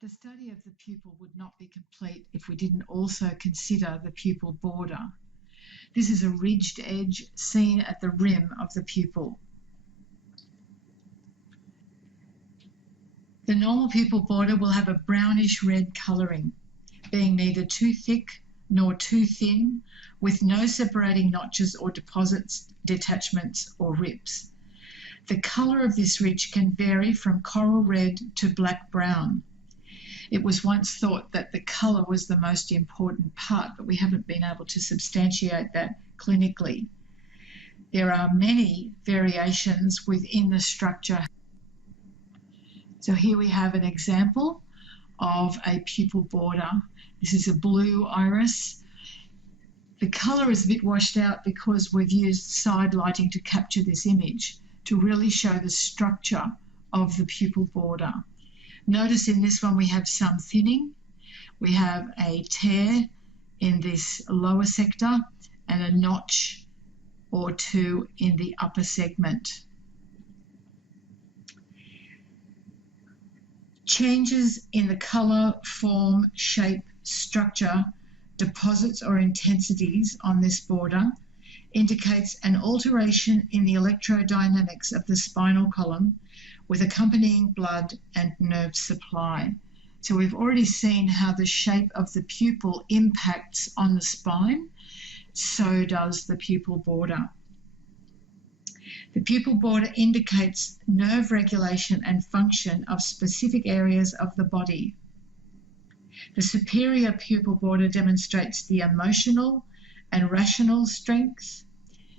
The study of the pupil would not be complete if we didn't also consider the pupil border. This is a ridged edge seen at the rim of the pupil. The normal pupil border will have a brownish red colouring, being neither too thick nor too thin, with no separating notches or deposits, detachments or rips. The colour of this ridge can vary from coral red to black brown. It was once thought that the colour was the most important part, but we haven't been able to substantiate that clinically. There are many variations within the structure. So here we have an example of a pupil border. This is a blue iris. The colour is a bit washed out because we've used side lighting to capture this image to really show the structure of the pupil border. Notice in this one we have some thinning. We have a tear in this lower sector and a notch or two in the upper segment. Changes in the colour, form, shape, structure, deposits or intensities on this border indicates an alteration in the electrodynamics of the spinal column with accompanying blood and nerve supply. So we've already seen how the shape of the pupil impacts on the spine, so does the pupil border. The pupil border indicates nerve regulation and function of specific areas of the body. The superior pupil border demonstrates the emotional and rational strength,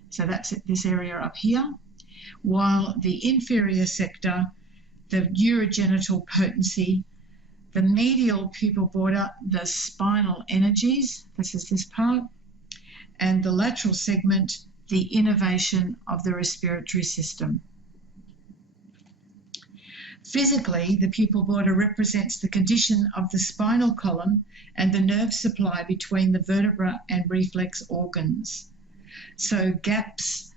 so that's this area up here, while the inferior sector, the urogenital potency, the medial pupil border, the spinal energies, this is this part, and the lateral segment, the innervation of the respiratory system. Physically, the pupil border represents the condition of the spinal column and the nerve supply between the vertebra and reflex organs. So gaps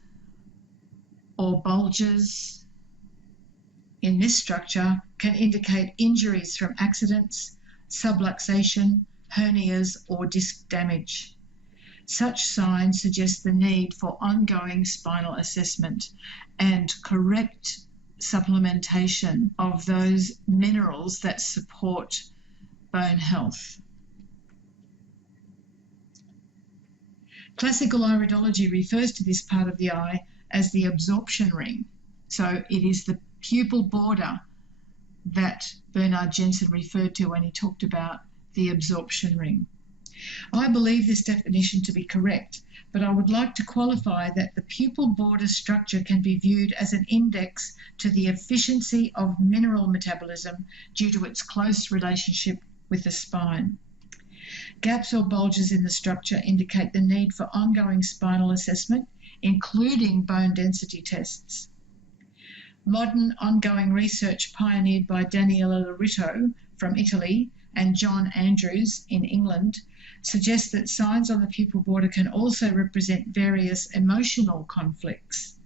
or bulges in this structure can indicate injuries from accidents, subluxation, hernias, or disc damage. Such signs suggest the need for ongoing spinal assessment and correct supplementation of those minerals that support bone health. Classical iridology refers to this part of the eye as the absorption ring. So it is the pupil border that Bernard Jensen referred to when he talked about the absorption ring. I believe this definition to be correct, but I would like to qualify that the pupil border structure can be viewed as an index to the efficiency of mineral metabolism due to its close relationship with the spine. Gaps or bulges in the structure indicate the need for ongoing spinal assessment, including bone density tests. Modern ongoing research pioneered by Daniele Laurito from Italy and John Andrews in England suggests that signs on the pupil border can also represent various emotional conflicts.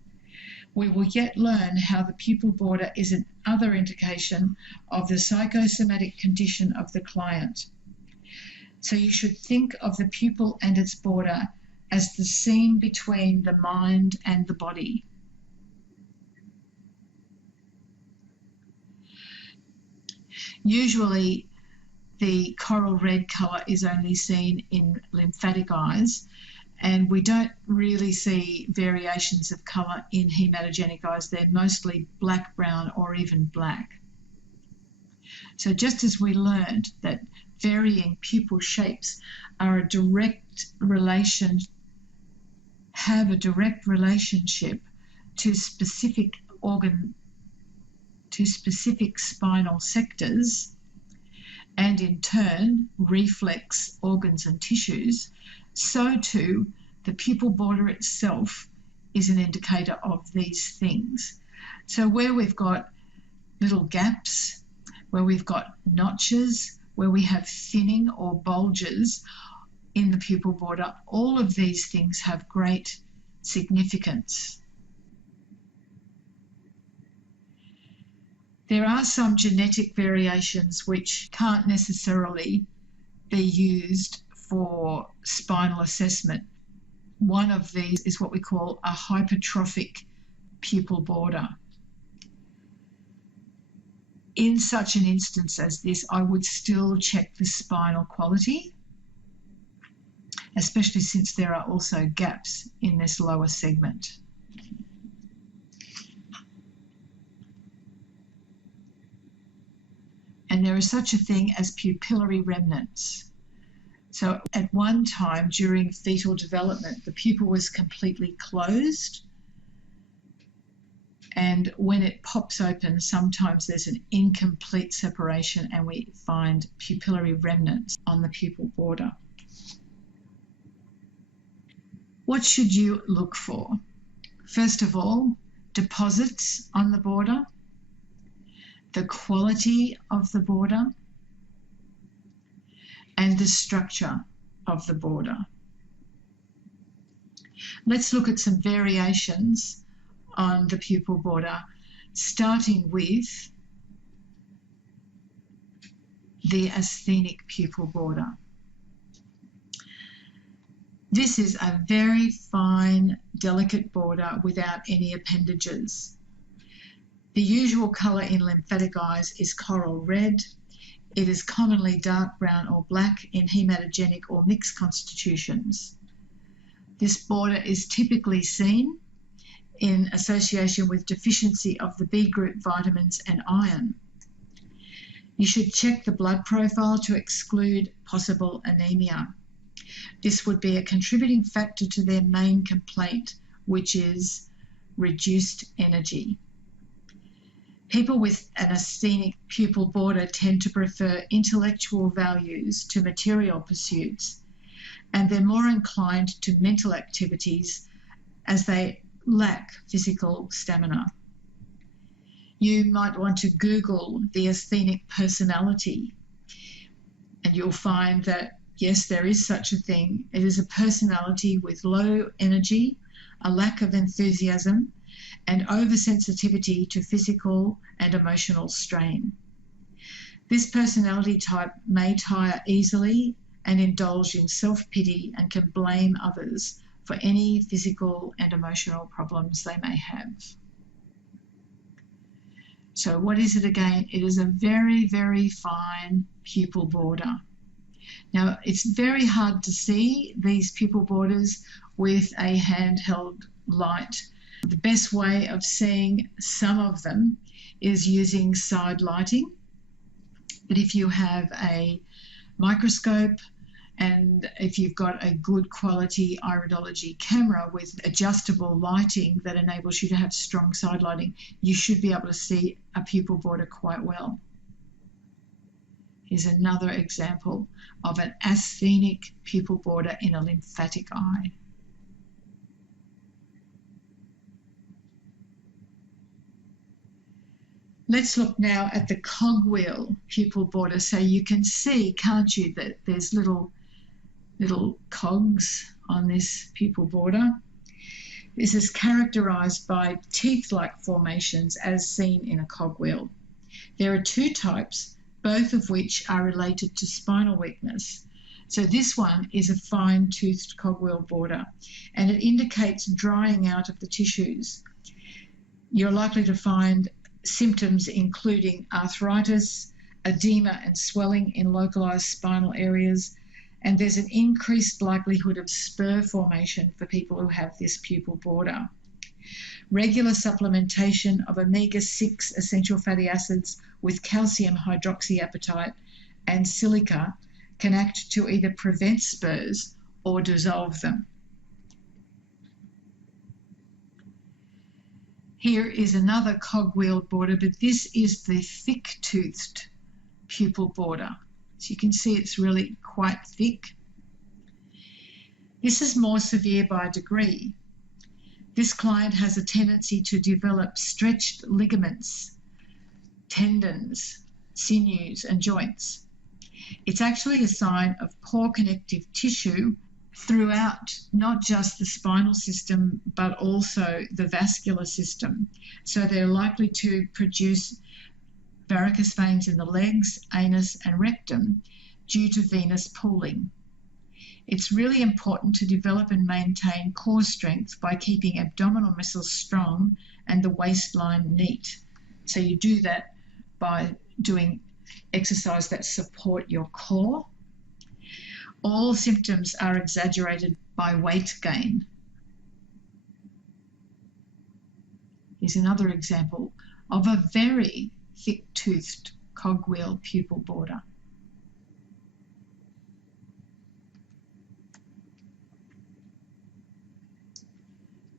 We will yet learn how the pupil border is another indication of the psychosomatic condition of the client. So you should think of the pupil and its border as the seam between the mind and the body. Usually, the coral red colour is only seen in lymphatic eyes, and we don't really see variations of colour in hematogenic eyes. They're mostly black, brown, or even black. So just as we learned that varying pupil shapes have a direct relationship to specific spinal sectors, and in turn reflex organs and tissues, so too the pupil border itself is an indicator of these things. So where we've got little gaps, where we've got notches, where we have thinning or bulges in the pupil border, all of these things have great significance. There are some genetic variations which can't necessarily be used for spinal assessment. One of these is what we call a hypertrophic pupil border. In such an instance as this, I would still check the spinal quality, especially since there are also gaps in this lower segment. And there is such a thing as pupillary remnants. So at one time during fetal development, the pupil was completely closed. And when it pops open, sometimes there's an incomplete separation and we find pupillary remnants on the pupil border. What should you look for? First of all, deposits on the border, the quality of the border, and the structure of the border. Let's look at some variations on the pupil border, starting with the asthenic pupil border. This is a very fine, delicate border without any appendages. The usual colour in lymphatic eyes is coral red. It is commonly dark brown or black in hematogenic or mixed constitutions. This border is typically seen in association with deficiency of the B group vitamins and iron. You should check the blood profile to exclude possible anemia. This would be a contributing factor to their main complaint, which is reduced energy. People with an asthenic pupil border tend to prefer intellectual values to material pursuits, and they're more inclined to mental activities as they lack physical stamina. You might want to Google the asthenic personality, and you'll find that, yes, there is such a thing. It is a personality with low energy, a lack of enthusiasm, and oversensitivity to physical and emotional strain. This personality type may tire easily and indulge in self-pity and can blame others for any physical and emotional problems they may have. So what is it again? It is a very, very fine pupil border. Now, it's very hard to see these pupil borders with a handheld light. The best way of seeing some of them is using side lighting. But if you have a microscope and if you've got a good quality iridology camera with adjustable lighting that enables you to have strong side lighting, you should be able to see a pupil border quite well. Here's another example of an asthenic pupil border in a lymphatic eye. Let's look now at the cogwheel pupil border. So you can see, can't you, that there's little cogs on this pupil border. This is characterized by teeth-like formations as seen in a cogwheel. There are two types, both of which are related to spinal weakness. So this one is a fine-toothed cogwheel border, and it indicates drying out of the tissues. You're likely to find symptoms including arthritis, edema and swelling in localized spinal areas, and there's an increased likelihood of spur formation for people who have this pupil border. Regular supplementation of omega-6 essential fatty acids with calcium hydroxyapatite and silica can act to either prevent spurs or dissolve them. Here is another cogwheel border, but this is the thick-toothed pupil border. So you can see it's really quite thick. This is more severe by degree. This client has a tendency to develop stretched ligaments, tendons, sinews, and joints. It's actually a sign of poor connective tissue throughout not just the spinal system but also the vascular system. So they're likely to produce varicose veins in the legs, anus and rectum due to venous pooling. It's really important to develop and maintain core strength by keeping abdominal muscles strong and the waistline neat. So you do that by doing exercise that support your core. All symptoms are exaggerated by weight gain. Here's another example of a very thick-toothed cogwheel pupil border.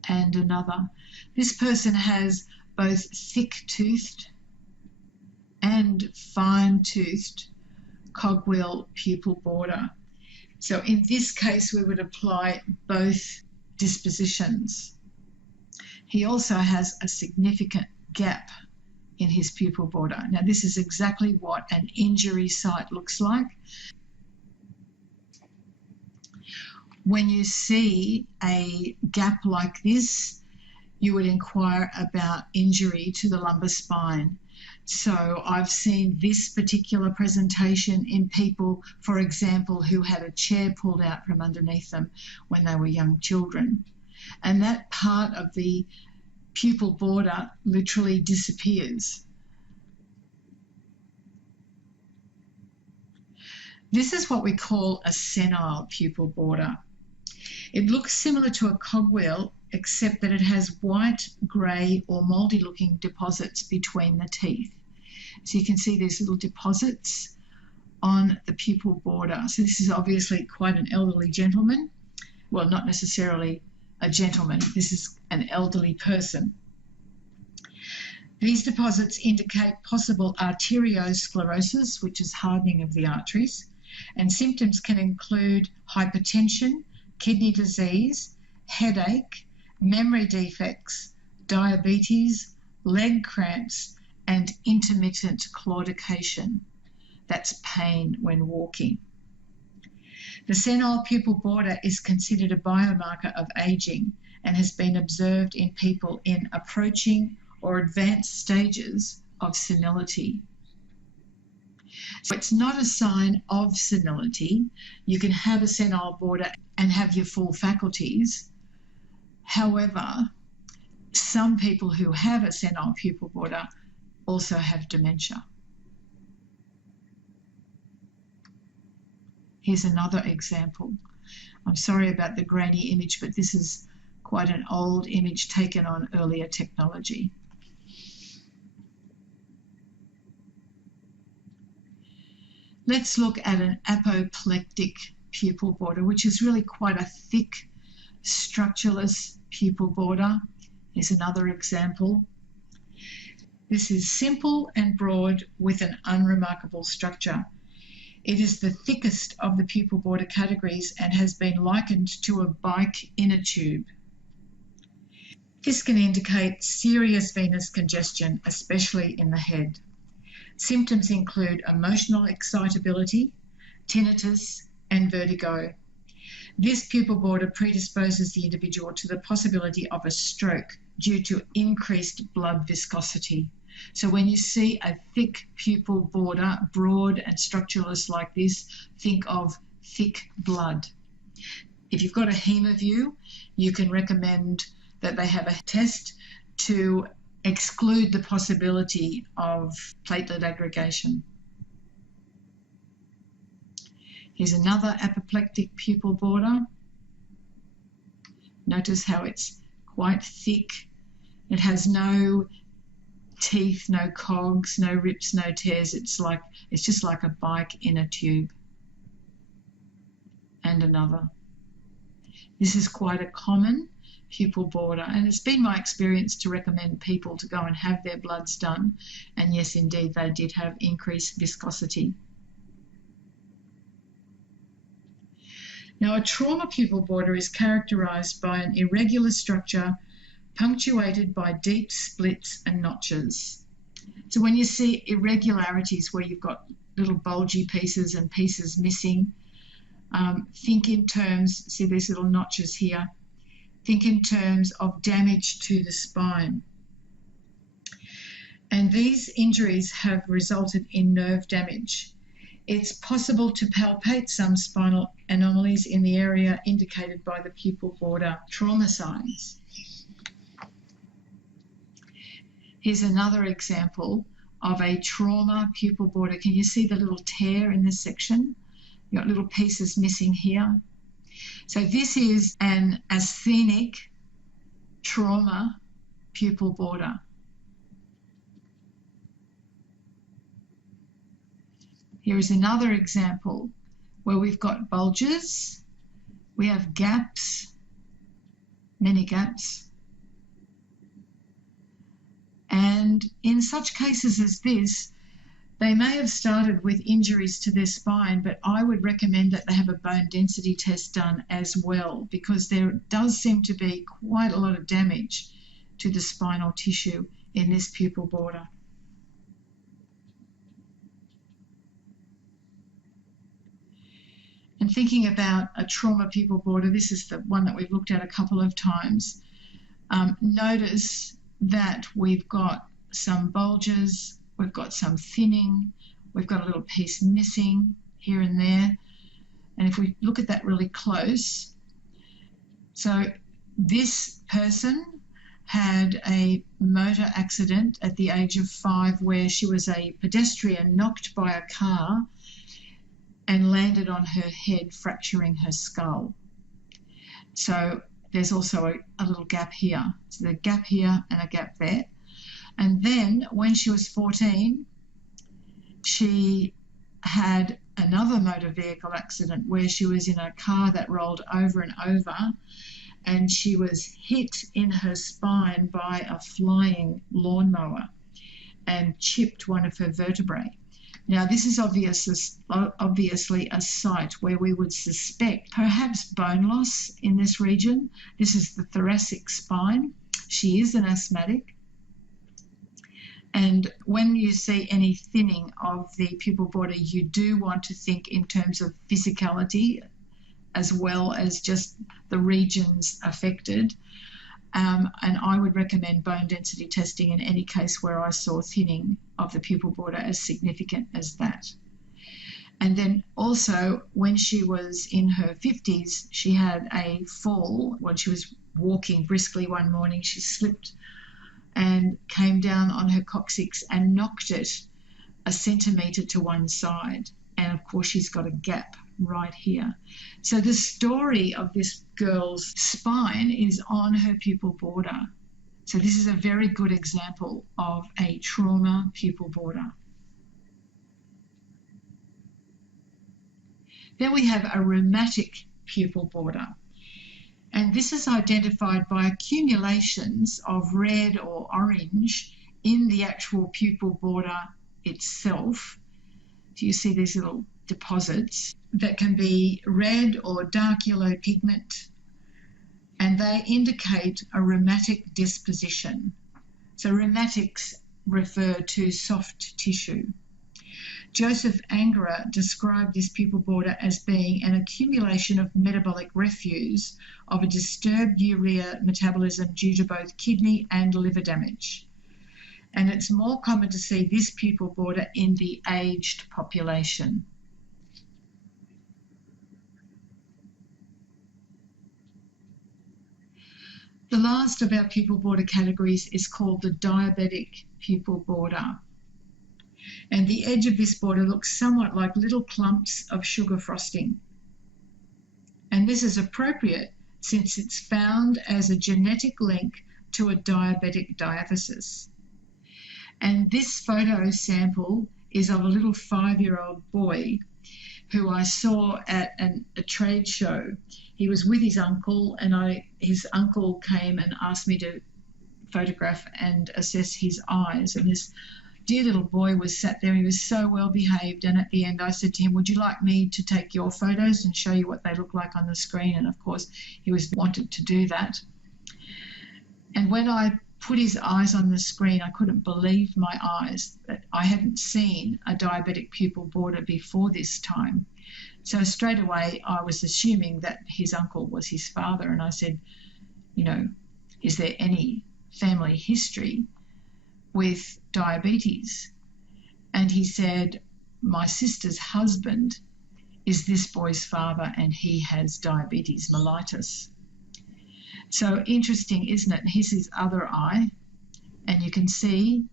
And another. This person has both thick-toothed and fine-toothed cogwheel pupil border. So in this case, we would apply both dispositions. He also has a significant gap in his pupil border. Now, this is exactly what an injury site looks like. When you see a gap like this, you would inquire about injury to the lumbar spine. So I've seen this particular presentation in people, for example, who had a chair pulled out from underneath them when they were young children. And that part of the pupil border literally disappears. This is what we call a senile pupil border. It looks similar to a cogwheel, except that it has white, grey or mouldy looking deposits between the teeth. So you can see these little deposits on the pupil border. So this is obviously quite an elderly gentleman. Well, not necessarily a gentleman, this is an elderly person. These deposits indicate possible arteriosclerosis, which is hardening of the arteries, and symptoms can include hypertension, kidney disease, headache, memory defects, diabetes, leg cramps, and intermittent claudication. That's pain when walking. The senile pupil border is considered a biomarker of aging and has been observed in people in approaching or advanced stages of senility. So it's not a sign of senility. You can have a senile border and have your full faculties. However, some people who have a senile pupil border also have dementia. Here's another example. I'm sorry about the grainy image, but this is quite an old image taken on earlier technology. Let's look at an apoplectic pupil border, which is really quite a thick, structureless pupil border. Here's another example. This is simple and broad with an unremarkable structure. It is the thickest of the pupil border categories and has been likened to a bike inner tube. This can indicate serious venous congestion, especially in the head. Symptoms include emotional excitability, tinnitus, and vertigo. This pupil border predisposes the individual to the possibility of a stroke due to increased blood viscosity. So when you see a thick pupil border, broad and structureless like this, think of thick blood. If you've got a HemoView, you can recommend that they have a test to exclude the possibility of platelet aggregation. Here's another apoplectic pupil border. Notice how it's quite thick. It has no teeth, no cogs, no rips, no tears. It's just like a bike in a tube. And another. This is quite a common pupil border, and it's been my experience to recommend people to go and have their bloods done, and yes, indeed, they did have increased viscosity. Now, a trauma pupil border is characterized by an irregular structure punctuated by deep splits and notches. So when you see irregularities where you've got little bulgy pieces and pieces missing, think in terms, see these little notches here, think in terms of damage to the spine. and these injuries have resulted in nerve damage. It's possible to palpate some spinal anomalies in the area indicated by the pupil border trauma signs. Here's another example of a trauma pupil border. Can you see the little tear in this section? You've got little pieces missing here. So this is an asthenic trauma pupil border. Here is another example where we've got bulges, we have gaps, many gaps. And in such cases as this, they may have started with injuries to their spine, but I would recommend that they have a bone density test done as well, because there does seem to be quite a lot of damage to the spinal tissue in this pupil border. And thinking about a trauma pupil border, this is the one that we've looked at a couple of times. Notice that we've got some bulges, we've got some thinning, we've got a little piece missing here and there. And if we look at that really close, so this person had a motor accident at the age of 5 where she was a pedestrian knocked by a car and landed on her head, fracturing her skull. So there's also a little gap here. So there's a gap here and a gap there. And then when she was 14, she had another motor vehicle accident where she was in a car that rolled over and over, and she was hit in her spine by a flying lawnmower and chipped one of her vertebrae. Now, this is obviously a site where we would suspect perhaps bone loss in this region. This is the thoracic spine. She is an asthmatic. And when you see any thinning of the pupil border, you do want to think in terms of physicality as well as just the regions affected. And I would recommend bone density testing in any case where I saw thinning of the pupil border as significant as that. And then also when she was in her 50s, she had a fall when she was walking briskly one morning. She slipped and came down on her coccyx and knocked it a centimetre to one side. And of course she's got a gap right here. So the story of this girl's spine is on her pupil border. So this is a very good example of a trauma pupil border. Then we have a rheumatic pupil border. And this is identified by accumulations of red or orange in the actual pupil border itself. So you see these little deposits that can be red or dark yellow pigment, and they indicate a rheumatic disposition. So rheumatics refer to soft tissue. Joseph Angerer described this pupil border as being an accumulation of metabolic refuse of a disturbed urea metabolism due to both kidney and liver damage. And it's more common to see this pupil border in the aged population. The last of our pupil border categories is called the diabetic pupil border. And the edge of this border looks somewhat like little clumps of sugar frosting. And this is appropriate since it's found as a genetic link to a diabetic diaphysis. And this photo sample is of a little 5-year-old boy who I saw at a trade show. He was with his uncle, and his uncle came and asked me to photograph and assess his eyes. And this dear little boy was sat there. He was so well behaved, and at the end I said to him, would you like me to take your photos and show you what they look like on the screen? And of course he wanted to do that. And when I put his eyes on the screen, I couldn't believe my eyes that I hadn't seen a diabetic pupil border before this time. So straight away I was assuming that his uncle was his father, and I said, is there any family history? with diabetes. And he said, my sister's husband is this boy's father and he has diabetes mellitus. So interesting, isn't it? Here's his other eye, and you can see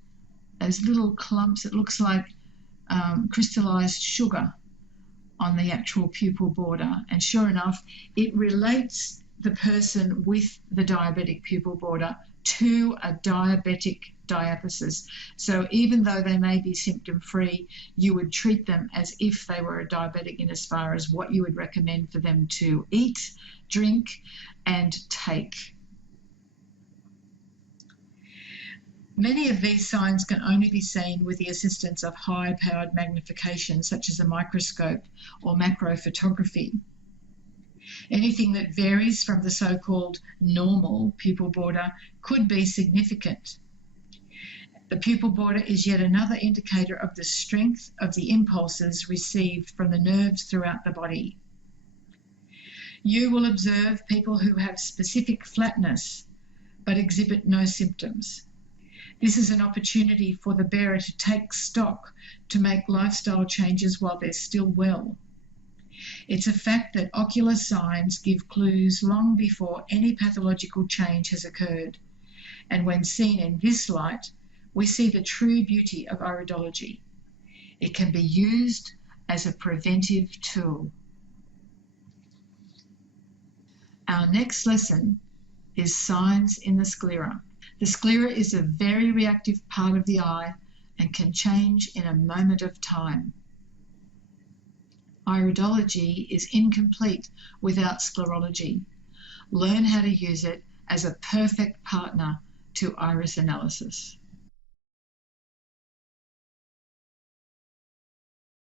those little clumps. It looks like crystallized sugar on the actual pupil border. And sure enough, it relates the person with the diabetic pupil border to a diabetic diathesis. So even though they may be symptom-free, you would treat them as if they were a diabetic in as far as what you would recommend for them to eat, drink, and take. Many of these signs can only be seen with the assistance of high-powered magnification, such as a microscope or macrophotography. Anything that varies from the so-called normal pupil border could be significant. The pupil border is yet another indicator of the strength of the impulses received from the nerves throughout the body. You will observe people who have specific flatness but exhibit no symptoms. This is an opportunity for the bearer to take stock, to make lifestyle changes while they're still well. It's a fact that ocular signs give clues long before any pathological change has occurred, and when seen in this light, we see the true beauty of iridology. It can be used as a preventive tool. Our next lesson is signs in the sclera. The sclera is a very reactive part of the eye and can change in a moment of time. Iridology is incomplete without sclerology. Learn how to use it as a perfect partner to iris analysis.